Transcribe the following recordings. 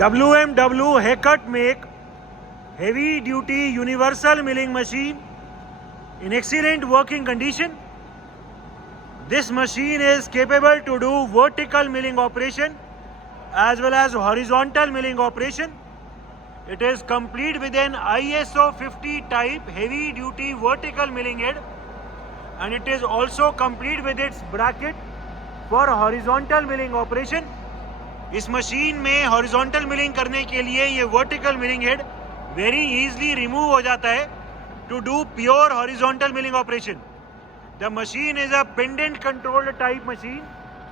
WMW Haircut make heavy duty universal milling machine in excellent working condition. This machine is capable to do vertical milling operation as well as horizontal milling operation. It is complete with an ISO 50 type heavy duty vertical milling head, and it is also complete with its bracket for horizontal milling operation. इस machine में horizontal milling करने के लिए ये vertical milling head very easily remove हो जाता है to do pure horizontal milling operation. The machine is a pendant controlled type machine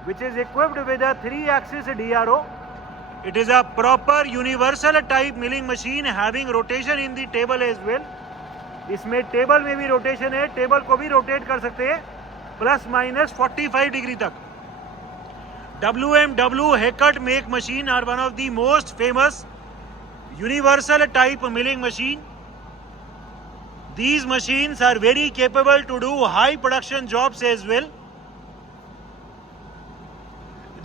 which is equipped with a 3-axis DRO. It is a proper universal type milling machine having rotation in the table as well. इसमें table में भी rotation है, table को भी rotate कर सकते हैं ±45 degree तक. WMW Haircut make machine are one of the most famous universal type milling machine. These machines are very capable to do high production jobs as well.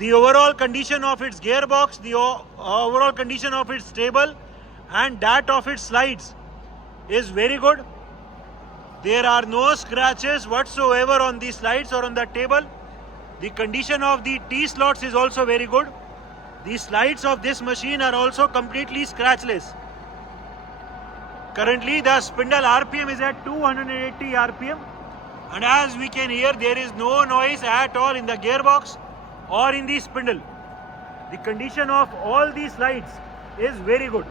The overall condition of its gearbox, the overall condition of its table and that of its slides is very good. There are no scratches whatsoever on the slides or on the table. The condition of the T-slots is also very good. The slides of this machine are also completely scratchless. Currently the spindle RPM is at 280 RPM, and as we can hear, there is no noise at all in the gearbox or in the spindle. The condition of all these slides is very good.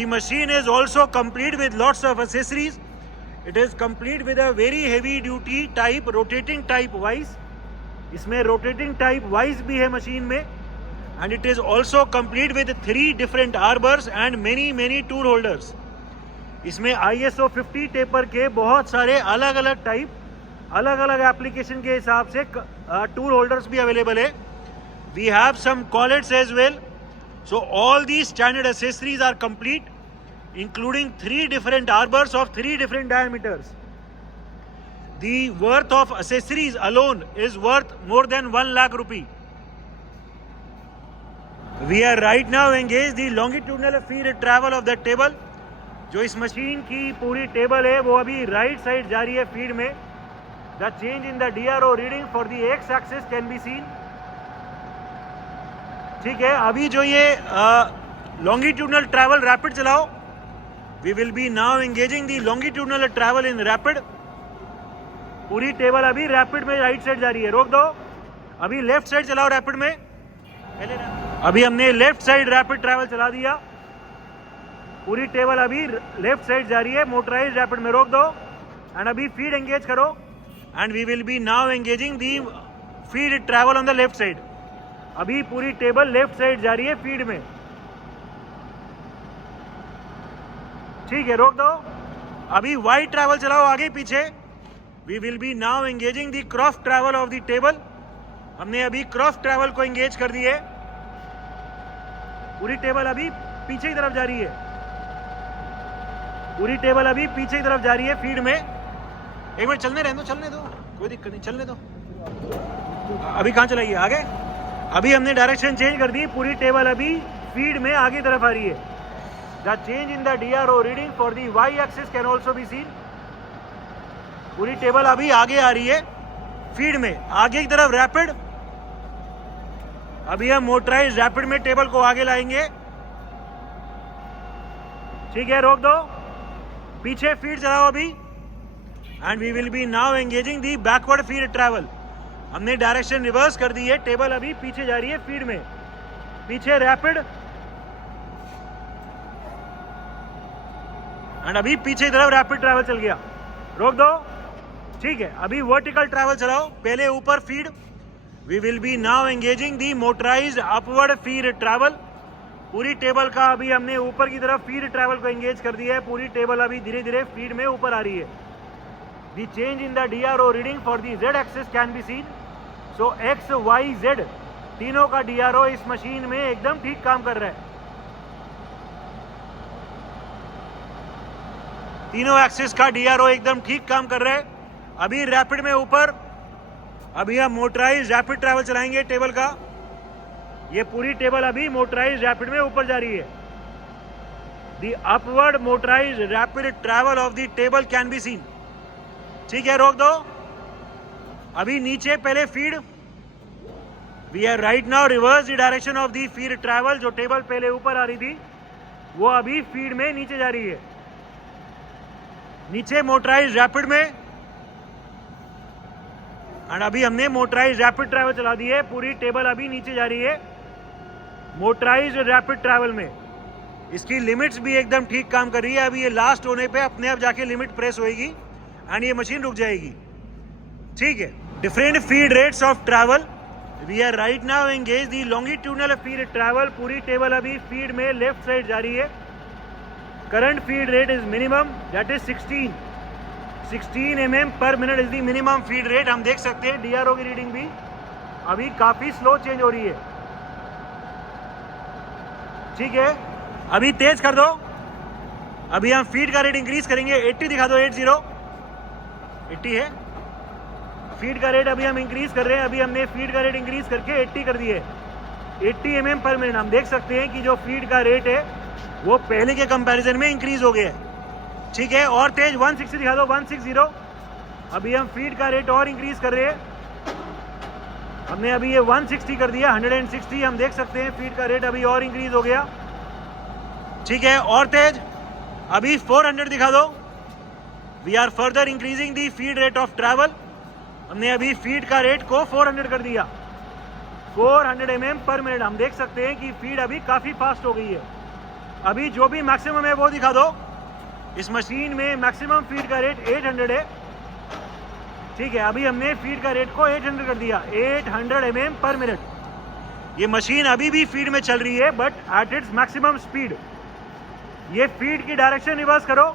The machine is also complete with lots of accessories. It is complete with a very heavy duty type rotating type vise. इसमें rotating type vise भी है machine में, and it is also complete with 3 different arbors and many tool holders. इसमें ISO 50 taper के बहुत सारे अलग अलग टाइप, अलग अलग एप्लीकेशन के हिसाब से टूल होल्डर्स भी अवेलेबल है. We have some collets as well. So all the standard accessories are complete, including 3 different arbors of 3 different diameters. The worth of accessories alone is worth more than 1 lakh rupee. We are right now engaged the longitudinal feed travel of the table. जो इस machine की पूरी table है वो अभी right side जा रही है फीड में. The change in the DRO reading for the X axis can be seen. ठीक है, अभी जो ये longitudinal travel rapid चलाओ. We will be now engaging the longitudinal travel in rapid. पूरी टेबल अभी रैपिड में राइट साइड जा रही है. रोक दो, अभी लेफ्ट साइड चलाओ रैपिड में. अभी हमने लेफ्ट साइड रैपिड ट्रैवल चला दिया. पूरी टेबल अभी लेफ्ट साइड जा रही है मोटराइज रैपिड में. रोक दो एंड अभी फीड एंगेज करो, and we will be now engaging the feed travel on the left side. अभी पूरी टेबल लेफ्ट साइड जा रही है फीड में. ठीक है, रोक दो. अभी वाइड ट्रैवल चलाओ आगे पीछे. We will be now engaging the cross travel of the table. हमने अभी क्रॉस ट्रैवल को एंगेज कर दी है. पूरी टेबल अभी पीछे की तरफ जा रही है. पूरी टेबल अभी पीछे की तरफ जा रही है फीड में. एक मिनट चलने दो, कोई दिक्कत नहीं, चलने दो. अभी कहाँ चलाइए, आगे. अभी हमने डायरेक्शन चेंज कर दी. पूरी टेबल अभी फीड में आगे तरफ आ रही है. The change in the DRO reading for the Y axis can also be seen. पूरी टेबल अभी आगे आ रही है फीड में, आगे की तरफ रैपिड. अभी हम मोटराइज रैपिड में टेबल को आगे लाएंगे. ठीक है, रोक दो, पीछे फीड चलाओ अभी, and we will be now engaging the backward feed travel. हमने डायरेक्शन रिवर्स कर दी है. टेबल अभी पीछे जा रही है फीड में, पीछे रैपिड, एंड अभी पीछे की तरफ रैपिड ट्रैवल चल गया. रोक दो. ठीक है, अभी वर्टिकल ट्रैवल चलाओ, पहले ऊपर feed. We will be now engaging the motorized upward feed travel. पूरी टेबल का अभी हमने ऊपर की तरफ फीड ट्रैवल को एंगेज कर दिया है. पूरी टेबल अभी धीरे धीरे फीड में ऊपर आ रही है. The change in the DRO reading for the Z axis can be scene. So X, Y, Z तीनों का DRO इस मशीन में एकदम ठीक काम कर रहा है. तीनों एक्सिस का DRO एकदम ठीक काम कर रहा है. अभी रैपिड में ऊपर, अभी हम मोटराइज रैपिड ट्रैवल चलाएंगे टेबल का. ये पूरी टेबल अभी मोटराइज रैपिड में ऊपर जा रही है। The upward motorize rapid travel of the table can be seen. ठीक है, रोक दो। अभी नीचे पहले feed, we are right now reverse the direction of the feed travel. जो टेबल पहले ऊपर आ रही थी वो अभी फीड में नीचे जा रही है, नीचे मोटराइज रैपिड में। एंड अभी हमने मोटराइज रैपिड ट्रैवल चला दी है, पूरी टेबल अभी नीचे जा रही है मोटराइज रैपिड ट्रैवल में। इसकी लिमिट्स भी एकदम ठीक काम कर रही है। अभी ये लास्ट होने पे अपने आप जाके लिमिट प्रेस होएगी एंड ये मशीन रुक जाएगी। ठीक है, different feed rates of travel. We are right now engage the longitudinal feed travel. पूरी टेबल अभी फीड में लेफ्ट साइड जा रही है। Current feed rate is minimum, that is 16 mm per minute is the minimum feed rate. हम देख सकते हैं DRO की रीडिंग भी अभी काफी स्लो चेंज हो रही है। ठीक है, अभी तेज कर दो। अभी हम फीड का रेट इंक्रीज करेंगे। 80 दिखा दो, 80 है फीड का रेट। अभी हम इंक्रीज कर रहे हैं। अभी हमने फीड का रेट इंक्रीज करके 80 कर दिए, 80 mm पर मिनट। हम देख सकते हैं कि जो फीड का रेट है वो पहले के कंपैरिजन में इंक्रीज हो गया है। ठीक है, और तेज 160 दिखा दो, 160। अभी हम फीड का रेट और इंक्रीज कर रहे हैं। हमने अभी ये 160 कर दिया, 160। हम देख सकते हैं फीड का रेट अभी और इंक्रीज हो गया। ठीक है, और तेज अभी 400 दिखा दो। We are further increasing the feed rate of travel. हमने अभी फीड का रेट को 400 कर दिया, 400 mm पर मिनट। हम देख सकते हैं कि फीड अभी काफी फास्ट हो गई है। अभी जो भी मैक्सिमम है वो दिखा दो। इस मशीन में मैक्सिमम फीड का रेट 800 है। ठीक है, अभी हमने फीड का रेट को 800 कर दिया, 800 mm पर मिनट। ये मशीन अभी भी फीड में चल रही है but at its maximum speed. ये फीड की डायरेक्शन रिवर्स करो।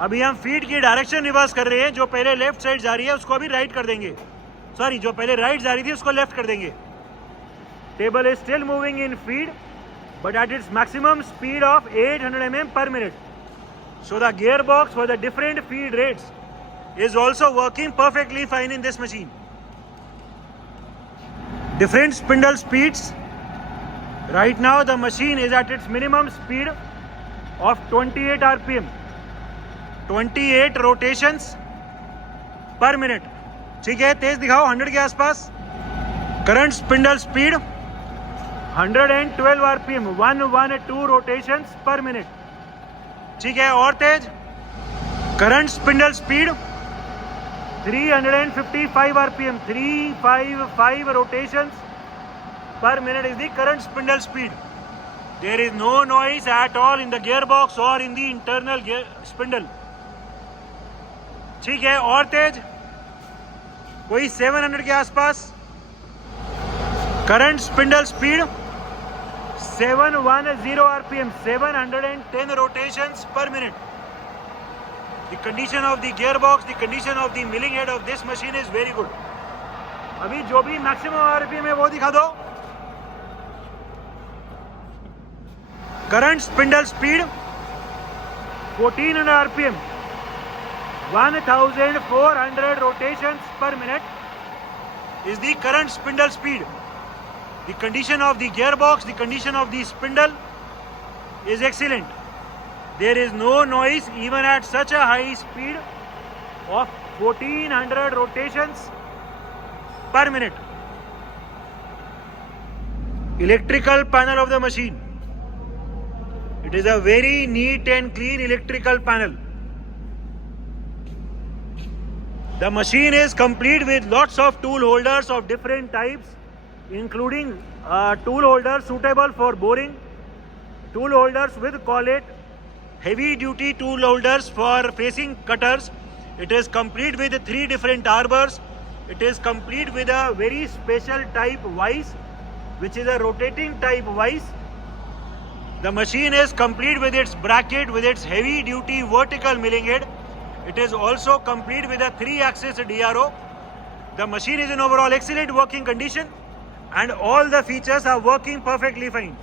अभी हम फीड की डायरेक्शन रिवर्स कर रहे हैं। जो पहले लेफ्ट साइड जा रही है उसको अभी राइट कर देंगे, सॉरी जो पहले राइट जा रही थी उसको लेफ्ट कर देंगे। Table is still moving in feed but at its maximum speed of 800 mm per minute. So the gearbox for the different feed rates is also working perfectly fine in this machine. Different spindle speeds. Right now the machine is at its minimum speed of 28 rpm, 28 rotations per minute. ठीक है, तेज दिखाओ, 100 के आसपास। Current spindle speed 112 rpm, 112 rotations per minute. ठीक है, और तेज। Current spindle speed 355 rpm, 355 rotations per minute is the current spindle speed. There is no noise at all in the gearbox or in the internal gear spindle. ठीक है, और तेज कोई 700 के आसपास। Current spindle speed 710 rpm, 710 rotations per minute. The condition of the gearbox, the condition of the milling head of this machine is very good. अभी जो भी maximum RPM है वो दिखा दो। Current spindle speed 1400 rpm, 1400 rotations per minute is the current spindle speed. The condition of the gearbox, the condition of the spindle is excellent. There is no noise even at such a high speed of 1400 rotations per minute. Electrical panel of the machine. It is a very neat and clean electrical panel. The machine is complete with lots of tool holders of different types, including tool holders suitable for boring, tool holders with collet, heavy duty tool holders for facing cutters. It is complete with 3 different arbors. It is complete with a very special type vise, which is a rotating type vise. The machine is complete with its bracket, with its heavy duty vertical milling head. It is also complete with a 3-axis DRO. The machine is in overall excellent working condition and all the features are working perfectly fine.